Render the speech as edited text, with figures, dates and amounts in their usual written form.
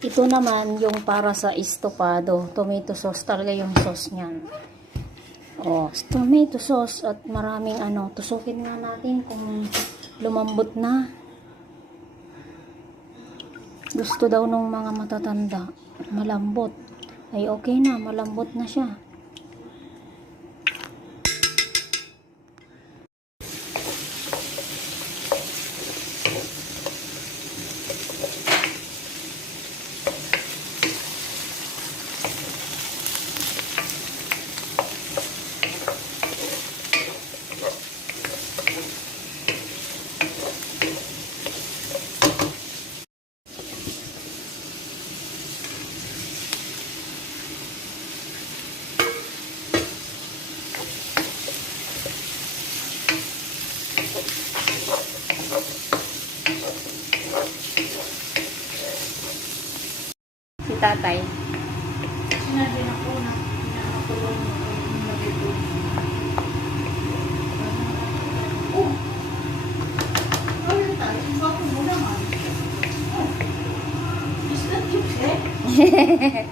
Ito naman yung para sa estopado. Tomato sauce talaga yung sauce niyan. Oh, tomato sauce at maraming ano. Tusukin nga natin kung lumambot na. Gusto daw nung mga matatanda. Malambot. Ay okay na, malambot na siya. Si tatay. Sinabi na po na pinakakulong yung nabito. Oh! Ano tayo? Ang bako mo naman. Oh! Is that you, eh?